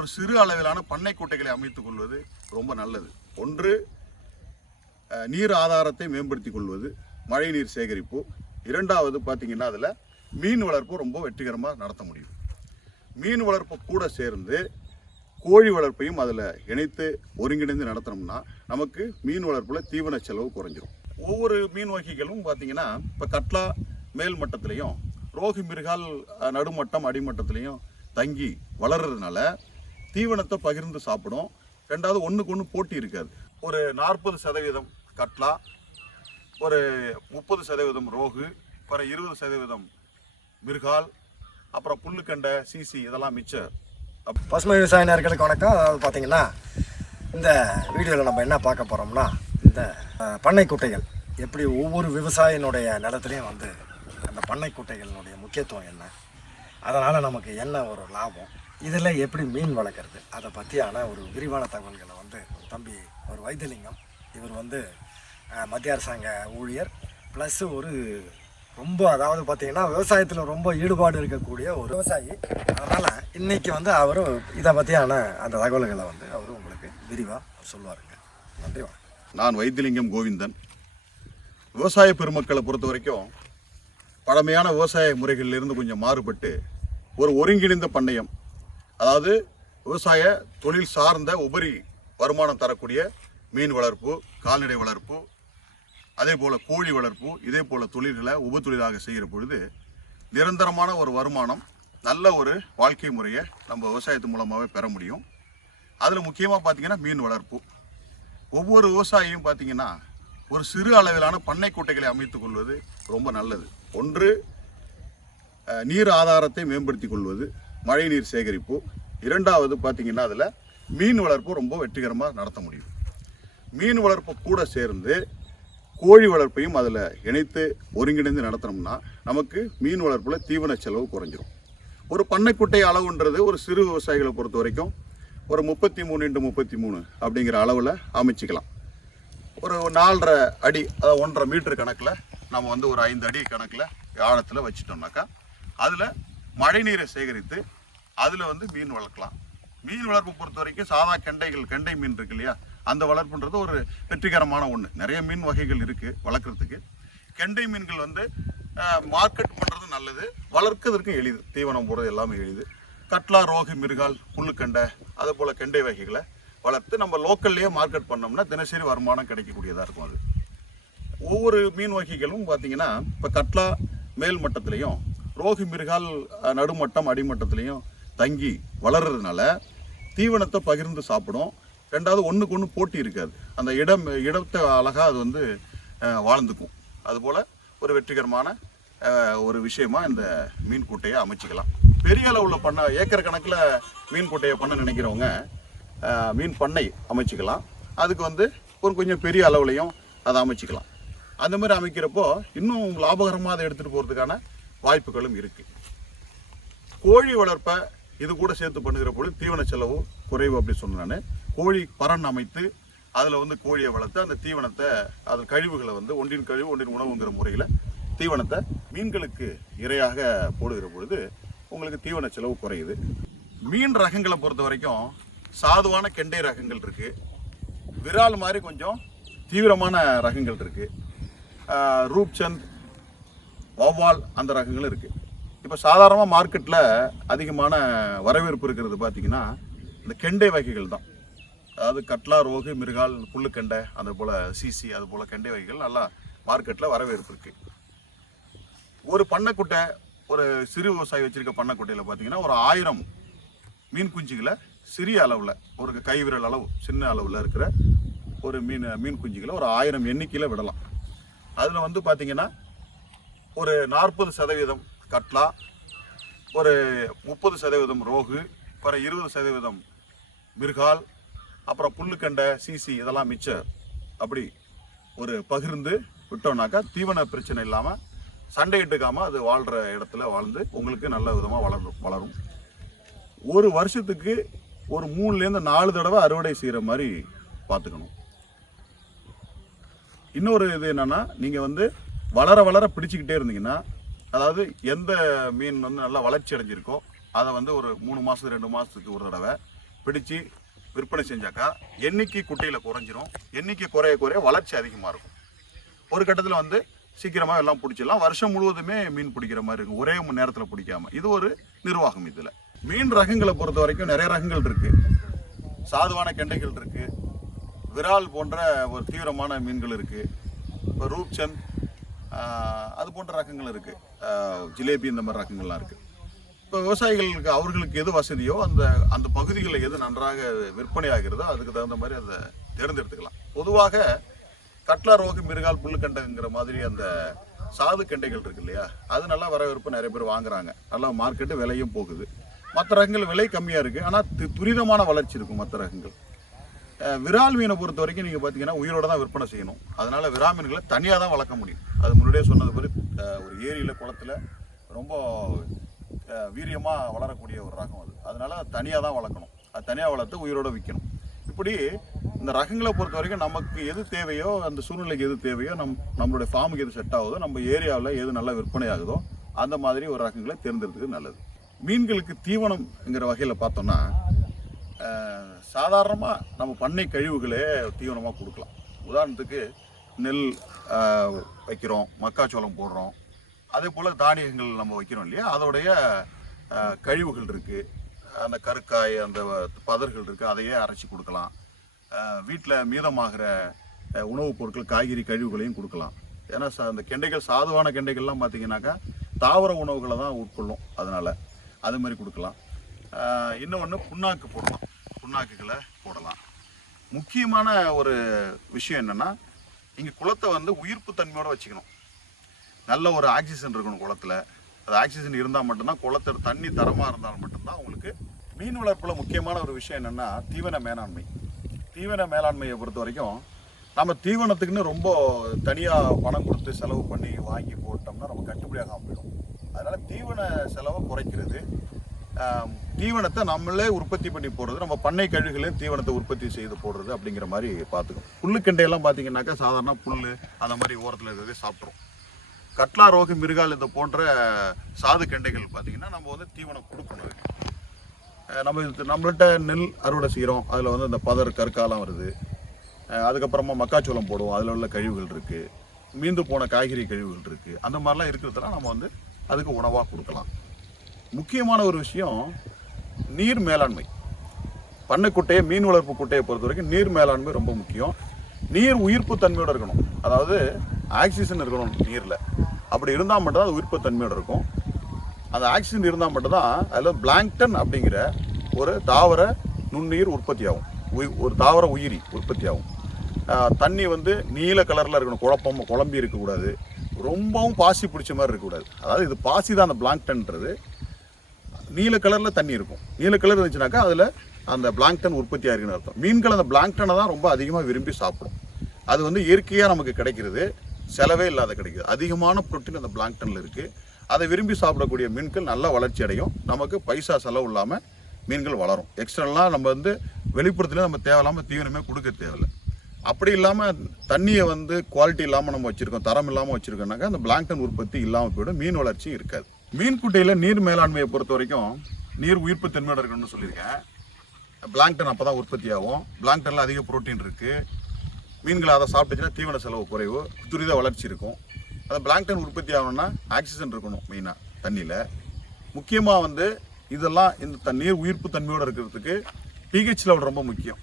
ஒரு சிறு அளவிலான பண்ணை கூட்டைகளை அமைத்துக் கொள்வது ரொம்ப நல்லது. ஒன்று நீர் ஆதாரத்தை மேம்படுத்திக் கொள்வது மழை நீர் சேகரிப்பு. இரண்டாவது பார்த்தீங்கன்னா அதில் மீன் வளர்ப்பு ரொம்ப வெற்றிகரமாக நடத்த முடியும். மீன் வளர்ப்பு கூட சேர்ந்து கோழி வளர்ப்பையும் அதில் இணைத்து ஒருங்கிணைந்து நடத்தினோம்னா நமக்கு மீன் வளர்ப்பில் தீவன செலவு குறைஞ்சிரும். ஒவ்வொரு மீன் வகைகளும் பார்த்தீங்கன்னா இப்போ கட்லா மேல் மட்டத்துலேயும் ரோகி மிருகால் நடுமட்டம் அடிமட்டத்துலேயும் தங்கி வளர்கிறதுனால தீவனத்தை பகிர்ந்து சாப்பிடும். ரெண்டாவது ஒன்றுக்கு ஒன்று போட்டி இருக்காது. ஒரு நாற்பது சதவீதம் கட்லா ஒரு முப்பது சதவீதம் ரோகு அப்புறம் இருபது சதவீதம் மிருகால் அப்புறம் புல்லுக்கண்டை சிசி இதெல்லாம் மிச்சம். பசுமை விவசாய நேர்களுக்கு வணக்கம். அதாவது பார்த்தீங்கன்னா இந்த வீடியோவில் நம்ம என்ன பார்க்க போகிறோம்னா இந்த பண்ணை குட்டைகள். எப்படி ஒவ்வொரு விவசாயினுடைய நிலத்துலையும் வந்து அந்த பண்ணை குட்டைகளினுடைய முக்கியத்துவம் என்ன? அதனால் நமக்கு என்ன ஒரு லாபம்? இதில் எப்படி மீன் வளர்க்குறது? அதை பற்றியான ஒரு விரிவான தகவல்களை வந்து தம்பி ஒரு வைத்தியலிங்கம். இவர் வந்து மத்திய அரசாங்க ஊழியர். ப்ளஸ் ஒரு ரொம்ப அதாவது பார்த்தீங்கன்னா விவசாயத்தில் ரொம்ப ஈடுபாடு இருக்கக்கூடிய ஒரு விவசாயி. அதனால் இன்றைக்கி வந்து அவர் இதை பற்றியான அந்த தகவல்களை வந்து அவர் உங்களுக்கு விரிவாக சொல்லுவாருங்க. நன்றி வணக்கம். நான் வைத்தியலிங்கம் கோவிந்தன். விவசாய பெருமக்களை பொறுத்த வரைக்கும் பழமையான விவசாய முறைகளிலிருந்து கொஞ்சம் மாறுபட்டு ஒரு ஒருங்கிணைந்த பண்ணையம் அதாவது விவசாய தொழில் சார்ந்த உபரி வருமானம் தரக்கூடிய மீன் வளர்ப்பு கால்நடை வளர்ப்பு அதே போல் கோழி வளர்ப்பு இதே போல் தொழில்களை உபத்தொழிலாக செய்கிற பொழுது நிரந்தரமான ஒரு வருமானம் நல்ல ஒரு வாழ்க்கை முறையை நம்ம விவசாயத்து மூலமாகவே பெற முடியும். அதில் முக்கியமாக பார்த்தீங்கன்னா மீன் வளர்ப்பு. ஒவ்வொரு விவசாயியும் பார்த்தீங்கன்னா ஒரு சிறு அளவிலான பண்ணை கூட்டைகளை அமைத்து கொள்வது ரொம்ப நல்லது. ஒன்று நீர் ஆதாரத்தை மேம்படுத்திக் கொள்வது. மழைநீர் சேகரிப்பு. இரண்டாவது பார்த்தீங்கன்னா அதில் மீன் வளர்ப்பு ரொம்ப வெற்றிகரமாக நடத்த முடியும். மீன் வளர்ப்பு கூட சேர்ந்து கோழி வளர்ப்பையும் அதில் இணைத்து ஒருங்கிணைந்து நடத்தினோம்னா நமக்கு மீன் வளர்ப்பில் தீவன செலவு குறைஞ்சிரும். ஒரு பண்ணைக்குட்டை அளவுன்றது ஒரு சிறு விவசாயிகளை பொறுத்த வரைக்கும் ஒரு முப்பத்தி மூணு இன்ட்டு முப்பத்தி மூணு அப்படிங்கிற அளவில் அமைச்சிக்கலாம். ஒரு நாலரை அடி அதாவது ஒன்றரை மீட்டர் கணக்கில் நம்ம வந்து ஒரு ஐந்து அடி கணக்கில் ஆழத்தில் வச்சிட்டோம்னாக்கா அதில் மழைநீரை சேகரித்து அதில் வந்து மீன் வளர்க்கலாம். மீன் வளர்ப்பு பொறுத்த வரைக்கும் சாதா கெண்டைகள் கெண்டை மீன் இருக்கு இல்லையா? அந்த வளர்ப்புன்றது ஒரு வெற்றிகரமான ஒன்று நிறைய மீன் வகைகள் இருக்குது வளர்க்குறதுக்கு. கெண்டை மீன்கள் வந்து மார்க்கெட் பண்ணுறது நல்லது. வளர்க்கறதுக்கு எளிது. தீவனம் போடுறது எல்லாமே எளிது. கட்லா ரோகு மிருகால் புல்லுக்கண்டை அதே போல் கெண்டை வகைகளை வளர்த்து நம்ம லோக்கல்லையே மார்க்கெட் பண்ணோம்னா தினசரி வருமானம் கிடைக்கக்கூடியதாக இருக்கும் அது. ஒவ்வொரு மீன் வகைகளும் பார்த்தீங்கன்னா இப்போ கட்லா மேல் மட்டத்துலேயும் ரோகி மிருகால் நடுமட்டம் அடிமட்டத்துலேயும் தங்கி வளர்றதுனால தீவனத்தை பகிர்ந்து சாப்பிடும். ரெண்டாவது ஒன்றுக்கு ஒன்று போட்டி இருக்காது. அந்த இடம் இடத்தை அழகாக அது வந்து வாழ்ந்துக்கும். அதுபோல் ஒரு வெற்றிகரமான ஒரு விஷயமா இந்த மீன் கூட்டையை அமைச்சிக்கலாம். பெரிய அளவில் பண்ண ஏக்கர் கணக்கில் மீன் கூட்டையை பண்ண நினைக்கிறவங்க மீன் பண்ணை அமைச்சிக்கலாம். அதுக்கு வந்து ஒரு கொஞ்சம் பெரிய அளவுலையும் அதை அமைச்சிக்கலாம். அந்த மாதிரி அமைக்கிறப்போ இன்னும் லாபகரமாக அதை எடுத்துகிட்டு போகிறதுக்கான வாய்ப்புகளும் இருக்குது கோழி வளர்ப்பை இது கூட சேர்த்து பண்ணுகிற பொழுது தீவன செலவு குறைவு அப்படி சொன்னேன் நான். கோழி பரன் அமைத்து அதில் வந்து கோழியை வளர்த்து அந்த தீவனத்தை அது கழிவுகளை வந்து ஒன்றின் கழிவு ஒன்றின் உணவுங்கிற முறையில் தீவனத்தை மீன்களுக்கு இரையாக போடுகிற பொழுது உங்களுக்கு தீவன செலவு குறையுது. மீன் ரகங்களை பொறுத்த வரைக்கும் சாதுவான கெண்டை ரகங்கள் இருக்குது விரால் மாதிரி கொஞ்சம் தீவிரமான ரகங்கள் இருக்குது ரூப்சந்த் வௌவால் அந்த ரகங்களும் இருக்குது இப்போ சாதாரணமாக மார்க்கெட்டில் அதிகமான வரவேற்பு இருக்கிறது பார்த்திங்கன்னா இந்த கெண்டை வகைகள் தான். அதாவது கட்லா ரோகு மிருகால் புல்லுக்கெண்டை அது போல் சிசி அது போல் கெண்டை வகைகள் நல்லா மார்க்கெட்டில் வரவேற்பு இருக்குது ஒரு பண்ணைக்குட்டை ஒரு சிறு விவசாயி வச்சிருக்க பண்ணைக்குட்டையில் பார்த்தீங்கன்னா ஒரு ஆயிரம் மீன் குஞ்சுகளை சிறிய அளவில் ஒரு கைவிரல் அளவு சின்ன அளவில் இருக்கிற ஒரு மீன் மீன் குஞ்சுகளை ஒரு ஆயிரம் எண்ணிக்கையில் விடலாம். அதில் வந்து பார்த்தீங்கன்னா ஒரு நாற்பது சதவீதம் கட்லா ஒரு முப்பது சதவீதம் ரோகு அப்புறம் இருபது சதவீதம் மிருகால் அப்புறம் புல்லுக்கண்டை சிசி இதெல்லாம் மிச்சம். அப்படி ஒரு பகிர்ந்து விட்டோம்னாக்கா தீவன பிரச்சனை இல்லாமல் சண்டையிட்டுக்காமல் அது வாழ்கிற இடத்துல வாழ்ந்து உங்களுக்கு நல்ல விதமாக வளரும் வளரும். ஒரு வருஷத்துக்கு ஒரு மூணுலேருந்து நாலு தடவை அறுவடை செய்கிற மாதிரி பார்த்துக்கணும். இன்னொரு இது என்னென்னா நீங்கள் வந்து வளர வளர பிடிச்சிக்கிட்டே இருந்தீங்கன்னா அதாவது எந்த மீன் வந்து நல்லா வளர்ச்சி அடைஞ்சிருக்கோ அதை வந்து ஒரு மூணு மாதம் ரெண்டு மாதத்துக்கு ஒரு தடவை பிடிச்சி விற்பனை செஞ்சாக்கா எண்ணிக்கை குட்டையில் குறைஞ்சிரும். எண்ணிக்கை குறைய குறைய வளர்ச்சி அதிகமாக இருக்கும். ஒரு கட்டத்தில் வந்து சீக்கிரமாக எல்லாம் பிடிச்சிடலாம். வருஷம் முழுவதுமே மீன் பிடிக்கிற மாதிரி இருக்கும். ஒரே மணி நேரத்தில் பிடிக்காம. இது ஒரு நிர்வாகம் இதில். மீன் ரகங்களை பொறுத்த வரைக்கும் நிறைய ரகங்கள் இருக்குது சாதுவான கெண்டைகள் இருக்குது விரால் போன்ற ஒரு தீவிரமான மீன்கள் இருக்குது இப்போ ரூப்சந்த் அது போன்ற ரகங்கள் இருக்குது ஜிலேபி இந்த மாதிரி ரகங்கள்லாம் இருக்குது இப்போ விவசாயிகளுக்கு அவர்களுக்கு எது வசதியோ அந்த அந்த பகுதிகளில் எது நன்றாக விற்பனை ஆகிறதோ அதுக்கு தகுந்த மாதிரி அதை தேர்ந்தெடுத்துக்கலாம். பொதுவாக கட்லா ரோகு மிருகால் புல்லுக்கண்டங்கிற மாதிரி அந்த சாது கெண்டைகள் இருக்கு இல்லையா? அது நல்லா வரவேற்பு நிறைய பேர் வாங்குறாங்க. நல்லா மார்க்கெட்டு விலையும் போகுது. மற்ற ரகங்கள் விலை கம்மியாக இருக்குது ஆனால் துரிதமான வளர்ச்சி இருக்கும் மற்ற ரகங்கள். விரால் மீனை பொறுத்த வரைக்கும் நீங்கள் பார்த்தீங்கன்னா உயிரோட தான் விற்பனை செய்யணும். அதனால் விரா மீன்களை தனியாக தான் வளர்க்க முடியும். அது முன்னாடியே சொன்னது மாதிரி ஒரு ஏரியில் குளத்துல ரொம்ப வீரியமாக வளரக்கூடிய ஒரு ரகம் அது. அதனால் தனியாக தான் வளர்க்கணும். அது தனியாக வளர்த்து உயிரோட விற்கணும் இப்படி இந்த ரகங்களை பொறுத்த வரைக்கும் நமக்கு எது தேவையோ அந்த சூழ்நிலைக்கு எது தேவையோ நம் நம்மளுடைய ஃபார்முக்கு எது செட் ஆகுதோ நம்ம ஏரியாவில் எது நல்லா விற்பனை ஆகுதோ அந்த மாதிரி ஒரு ரகங்களை தேர்ந்தெடுத்துக்கு நல்லது. மீன்களுக்கு தீவனம்ங்கிற வகையில் பார்த்தோம்னா சாதாரணமாக நம்ம பண்ணை கழிவுகளே தீவனமாக கொடுக்கலாம். உதாரணத்துக்கு நெல் வைக்கிறோம் மக்காச்சோளம் போடுறோம். அதே போல் தானியங்கள் நம்ம வைக்கிறோம் இல்லையா? அதோடைய கழிவுகள் இருக்குது அந்த கருக்காய் அந்த பதர்கள் இருக்குது அதையே அரைச்சி கொடுக்கலாம். வீட்டில் மீதமாகிற உணவுப் பொருட்கள் காய்கறி கழிவுகளையும் கொடுக்கலாம். ஏன்னா சா அந்த கெண்டைகள் சாதுவான கெண்டைகள்லாம் பார்த்தீங்கன்னாக்கா தாவர உணவுகளை தான் உட்கொள்ளும் அதனால். அது மாதிரி கொடுக்கலாம். இன்னொன்று புண்ணாக்கு போடலாம். புண்ணாக்குகளை போடலாம். முக்கியமான ஒரு விஷயம் என்னென்னா இங்கே குளத்தை வந்து உயிர்ப்பு தன்மையோடு வச்சுக்கணும். நல்ல ஒரு ஆக்சிஜன் இருக்கணும் குளத்தில். அது ஆக்சிஜன் இருந்தால் மட்டும்தான் குளத்தில் தண்ணி தரமாக இருந்தால் மட்டும்தான் உங்களுக்கு மீன் வளர்ப்பில் முக்கியமான ஒரு விஷயம் என்னென்னா தீவன மேலாண்மை. தீவன மேலாண்மையை பொறுத்த வரைக்கும் நம்ம தீவனத்துக்குன்னு ரொம்ப தனியாக பணம் கொடுத்து செலவு பண்ணி வாங்கி போட்டோம்னா நம்ம கட்டுப்படியாக போயிடும். அதனால் தீவன செலவை குறைக்கிறது தீவனத்தை நம்மளே உற்பத்தி பண்ணி போடுறது நம்ம பண்ணை கழுகுலையும் தீவனத்தை உற்பத்தி செய்து போடுறது அப்படிங்கிற மாதிரி பார்த்துக்கணும். புல்லுக்கண்டையெல்லாம் பார்த்தீங்கன்னாக்கா சாதாரண புல் அந்த மாதிரி ஓரத்தில் இருக்கிறதே சாப்பிட்றோம் கட்லா ரோகு மிருகால் இந்த போன்ற சாது கெண்டைகள் பார்த்தீங்கன்னா நம்ம வந்து தீவனம் கொடுக்கணும் நம்ம இது- நெல் அறுவடை செய்கிறோம் அதில் வந்து இந்த பதர் கற்காலம் வருது. அதுக்கப்புறமா மக்காச்சோளம் போடுவோம் அதில் உள்ள கழிவுகள் இருக்குது மீந்து போன காய்கறி கழிவுகள் இருக்குது அந்த மாதிரிலாம் இருக்கிறதெல்லாம் நம்ம வந்து அதுக்கு உணவாக கொடுக்கலாம். முக்கியமான ஒரு விஷயம் நீர் மேலாண்மை. பண்ணைக்குட்டையை மீன் வளர்ப்பு குட்டையை பொறுத்த வரைக்கும் நீர் மேலாண்மை ரொம்ப முக்கியம். நீர் உயிர்ப்பு தன்மையோடு இருக்கணும். அதாவது ஆக்சிஜன் இருக்கணும் நீரில். அப்படி இருந்தால் மட்டும்தான் அது உயிர்ப்பு தன்மையோடு இருக்கும். அந்த ஆக்சிஜன் இருந்தால் மட்டும்தான் அதில் பிளாங்டன் அப்படிங்கிற ஒரு தாவர நுண்ணுயிர் உற்பத்தி ஆகும் உயிர் ஒரு தாவர உயிரி உற்பத்தி ஆகும் தண்ணி வந்து நீல கலரில் இருக்கணும். குழப்பம் குழம்பி இருக்கக்கூடாது. ரொம்பவும் பாசி பிடிச்ச மாதிரி இருக்கக்கூடாது. அதாவது இது பாசி தான் அந்த பிளாங்டன்றது நீல கலரில் தண்ணி இருக்கும். நீல கலர் இருந்துச்சுனாக்கா அதில் அந்த பிளாங்டன் உற்பத்தி ஆகிருக்குன்னு அர்த்தம். மீன்கள் அந்த பிளாங்டனை தான் ரொம்ப அதிகமாக விரும்பி சாப்பிடும். அது வந்து இயற்கையாக நமக்கு கிடைக்கிறது செலவே இல்லாத கிடைக்குது. அதிகமான புரோட்டீன் அந்த பிளாங்டனில் இருக்குது அதை விரும்பி சாப்பிடக்கூடிய மீன்கள் நல்ல வளர்ச்சி அடையும். நமக்கு பைசா செலவு இல்லாமல் மீன்கள் வளரும். எக்ஸ்ட்ரலாம் நம்ம வந்து வெளிப்புறத்தில் நம்ம தேவையில்லாமல் தீவனமே கொடுக்க தேவையில்லை. அப்படி இல்லாமல் தண்ணியை வந்து குவாலிட்டி இல்லாமல் நம்ம வச்சுருக்கோம் தரம் இல்லாமல் வச்சுருக்கோம்னாக்கா அந்த பிளாங்டன் உற்பத்தி இல்லாமல் போயிடும். மீன் வளர்ச்சி இருக்காது. மீன்குட்டையில் நீர் மேலாண்மையை பொறுத்த வரைக்கும் நீர் உயிர்ப்பு தன்மையோட இருக்கணும்னு சொல்லியிருக்கேன். பிளாங்டன் அப்போ தான் உற்பத்தி ஆகும். பிளாங்டனில் அதிக புரோட்டீன் இருக்குது மீன்கள் அதை சாப்பிட்டுச்சுன்னா தீவன செலவு குறைவு துரித வளர்ச்சி இருக்கும். அந்த பிளாங்டன் உற்பத்தி ஆகணும்னா ஆக்சிஜன் இருக்கணும் மெயினாக தண்ணியில். முக்கியமாக வந்து இதெல்லாம் இந்த த- நீர் உயிர்ப்பு தன்மையோடு இருக்கிறதுக்கு பிஹெச் லெவல் ரொம்ப முக்கியம்.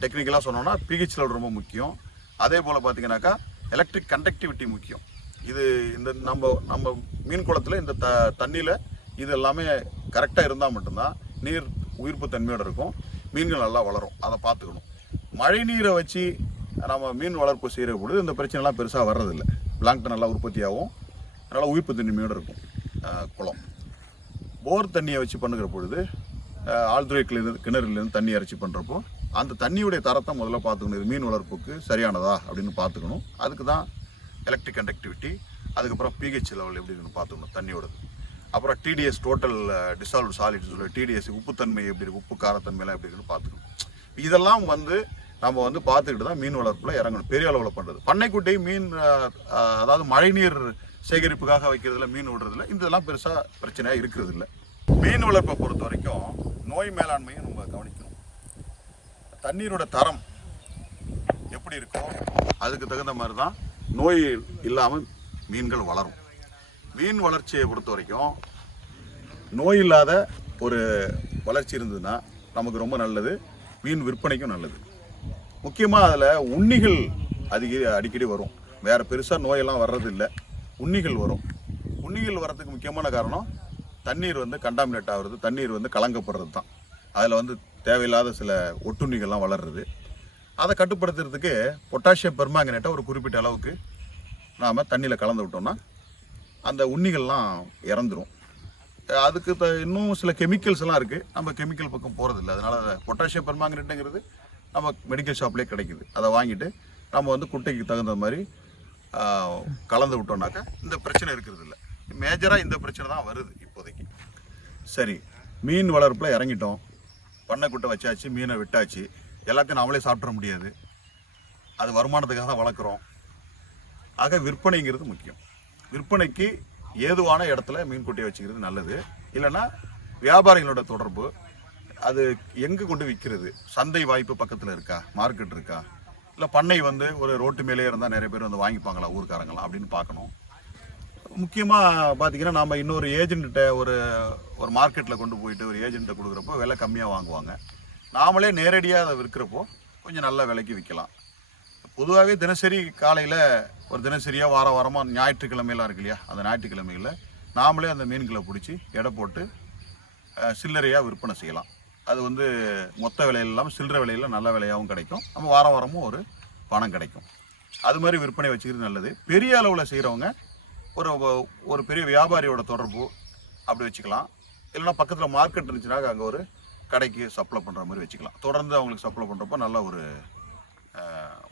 டெக்னிக்கலாக சொன்னோம்னா பிஹெச் லெவல் ரொம்ப முக்கியம். அதே போல் பார்த்தீங்கன்னாக்கா எலக்ட்ரிக் கண்டக்டிவிட்டி முக்கியம். இது இந்த நம்ம நம்ம மீன் குளத்தில் இந்த த தண்ணியில் இது எல்லாமே கரெக்டாக இருந்தால் மட்டும்தான் நீர் உயிர்ப்பு தன்மையோடு இருக்கும். மீன்கள் நல்லா வளரும். அதை பார்த்துக்கணும். மழை நீரை வச்சு நம்ம மீன் வளர்ப்பு செய்கிற பொழுது இந்த பிரச்சனைலாம் பெருசாக வர்றதில்லை. பிளாங்டன் நல்லா உற்பத்தியாகவும் நல்லா உயிர்ப்பு தன்மையோடு இருக்கும். குளம். போர் தண்ணியை வச்சு பண்ணுகிற பொழுது அஹ், கிணறு கிணறுலேருந்து தண்ணி அரைச்சி பண்ணுறப்போ அந்த தண்ணியுடைய தரத்தை முதல்ல பார்த்துக்கணும். இது மீன் வளர்ப்புக்கு சரியானதா அப்படின்னு பார்த்துக்கணும். அதுக்கு தான் எலக்ட்ரிக் கண்டக்டிவிட்டி அதுக்கப்புறம் பிஹெச் லெவல் எப்படி இருக்குன்னு பார்த்துக்கணும் தண்ணியோடது. அப்புறம் டிடிஎஸ் டோட்டல் டிசால்வ் சாலிட்னு சொல்லி டிடிஎஸ் உப்புத்தன்மை எப்படி இருக்கு உப்பு காரத்தன்மையெல்லாம் எப்படி இருக்குன்னு பார்த்துக்கணும் இதெல்லாம் வந்து நம்ம வந்து பார்த்துக்கிட்டு தான் மீன் வளர்ப்பில் இறங்கணும். பெரிய அளவில் பண்ணுறது பண்ணைக்குட்டை மீன் அதாவது மழைநீர் சேகரிப்புக்காக வைக்கிறதுல மீன் விடுறதில்ல. இதெல்லாம் பெருசாக பிரச்சனையாக இருக்கிறது இல்லை மீன் வளர்ப்பை பொறுத்த வரைக்கும் நோய் மேலாண்மையும் நம்ம கவனிக்கணும். தண்ணீரோட தரம் எப்படி இருக்கோ அதுக்கு தகுந்த மாதிரி தான் நோய் இல்லாமல் மீன்கள் வளரும். மீன் வளர்ச்சியை பொறுத்த வரைக்கும் நோய் இல்லாத ஒரு வளர்ச்சி இருந்ததுன்னா நமக்கு ரொம்ப நல்லது மீன் விற்பனைக்கும் நல்லது. முக்கியமாக அதில் உண்ணிகள் அதிக அடிக்கடி வரும். வேறு பெருசாக நோயெல்லாம் வர்றது இல்லை உண்ணிகள் வரும். உண்ணிகள் வர்றதுக்கு முக்கியமான காரணம் தண்ணீர் வந்து கண்டாமினேட் ஆகிறது தண்ணீர் வந்து கலங்கப்படுறது தான் அதில் வந்து தேவையில்லாத சில ஒட்டுண்ணிகள்லாம் வளர்றது. அதை கட்டுப்படுத்துறதுக்கு பொட்டாசியம் பெர்மாங்கனேட்டை ஒரு குறிப்பிட்ட அளவுக்கு நாம் தண்ணியில் கலந்து விட்டோம்னா அந்த உண்ணிகள்லாம் இறந்துடும் அதுக்கு த இன்னும் சில கெமிக்கல்ஸ் எல்லாம் இருக்குது நம்ம கெமிக்கல் பக்கம் போகிறதில்ல அதனால் பொட்டாசியம் பெர்மாங்கனேட்டுங்கிறது நம்ம மெடிக்கல் ஷாப்லேயே கிடைக்குது. அதை வாங்கிட்டு நம்ம வந்து குட்டைக்கு தகுந்த மாதிரி கலந்து விட்டோம்னாக்கா இந்த பிரச்சனை இருக்கிறது இல்லை மேஜராக இந்த பிரச்சனை தான் வருது இப்போதைக்கு. சரி மீன் வளர்ப்பில் இறங்கிட்டோம். பண்ணைக்குட்டை வச்சாச்சு மீனை விட்டாச்சு. எல்லாத்தையும் நாமளே சாப்பிட முடியாது. அது வருமானத்துக்காக தான் வளர்க்குறோம். ஆக விற்பனைங்கிறது முக்கியம். விற்பனைக்கு ஏதுவான இடத்துல மீன் குட்டியை வச்சுக்கிறது நல்லது. இல்லைன்னா வியாபாரிகளோட தொடர்பு அது எங்கே கொண்டு விற்கிறது? சந்தை வாய்ப்பு பக்கத்தில் இருக்கா? மார்க்கெட் இருக்கா? இல்லை பண்ணை வந்து ஒரு ரோட்டு மேலே இருந்தால் நிறைய பேர் வந்து வாங்கிப்பாங்களா ஊர்க்காரங்களாம் அப்படின்னு பார்க்கணும். முக்கியமாக பார்த்தீங்கன்னா நம்ம இன்னொரு ஏஜென்ட்ட ஒரு ஒரு மார்க்கெட்டில் கொண்டு போயிட்டு ஒரு ஏஜென்ட்டை கொடுக்குறப்போ விலை கம்மியாக வாங்குவாங்க. நாமளே நேரடியாக அதை விற்கிறப்போ கொஞ்சம் நல்ல விலைக்கு விற்கலாம். பொதுவாகவே தினசரி காலையில் ஒரு தினசரியாக வார வாரமாக ஞாயிற்றுக்கிழமையெல்லாம் இருக்கு இல்லையா? அந்த ஞாயிற்றுக்கிழமையில் நாமளே அந்த மீன்களை பிடிச்சி எடை போட்டு சில்லறையாக விற்பனை செய்யலாம். அது வந்து மொத்த விலையில் இல்லாமல் சில்லறை விலையில் நல்ல விலையாகவும் கிடைக்கும். நம்ம வாரம் வாரமும் ஒரு பணம் கிடைக்கும். அது மாதிரி விற்பனை வச்சுக்கிறது நல்லது. பெரிய அளவில் செய்கிறவங்க ஒரு ஒரு பெரிய வியாபாரியோட தொடர்பு அப்படி வச்சுக்கலாம். இல்லைன்னா பக்கத்தில் மார்க்கெட் இருந்துச்சுன்னா அங்கே ஒரு கடைக்கு சப்ளை பண்ணுற மாதிரி வச்சுக்கலாம். தொடர்ந்து அவங்களுக்கு சப்ளை பண்ணுறப்போ நல்ல ஒரு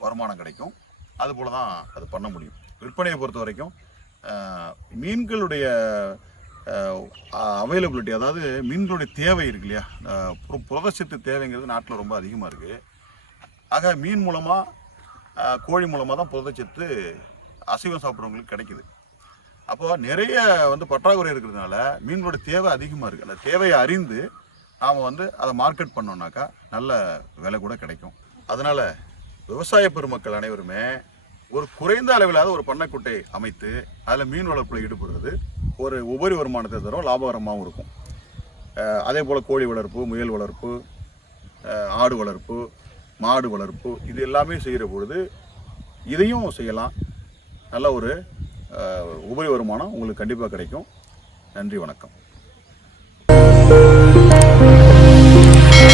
வருமானம் கிடைக்கும். அதுபோல் தான் அது பண்ண முடியும். விற்பனையை பொறுத்த வரைக்கும் மீன்களுடைய அவைலபிலிட்டி அதாவது மீன்களுடைய தேவை இருக்கு இல்லையா? புரதச்சத்து தேவைங்கிறது நாட்டில் ரொம்ப அதிகமாக இருக்குது ஆக மீன் மூலமாக கோழி மூலமாக தான் புரதச்சத்து அசைவம் சாப்பிட்றவங்களுக்கு கிடைக்குது. அப்போது நிறைய வந்து பற்றாக்குறை இருக்கிறதுனால மீன்களோட தேவை அதிகமாக இருக்குது அந்த தேவையை அறிந்து நாம் வந்து அதை மார்க்கெட் பண்ணோம்னாக்கா நல்ல விலை கூட கிடைக்கும். அதனால் விவசாய பெருமக்கள் அனைவருமே ஒரு குறைந்த அளவிலாத ஒரு பண்ணைக்குட்டை அமைத்து அதில் மீன் வளர்ப்பில் ஈடுபடுறது ஒரு உபரி வருமானத்தை தரும் லாபகரமாகவும் இருக்கும். அதே போல் கோழி வளர்ப்பு முயல் வளர்ப்பு ஆடு வளர்ப்பு மாடு வளர்ப்பு இது எல்லாமே செய்கிற பொழுது இதையும் செய்யலாம். நல்ல ஒரு உபரி வருமானம் உங்களுக்கு கண்டிப்பாக கிடைக்கும். நன்றி வணக்கம்.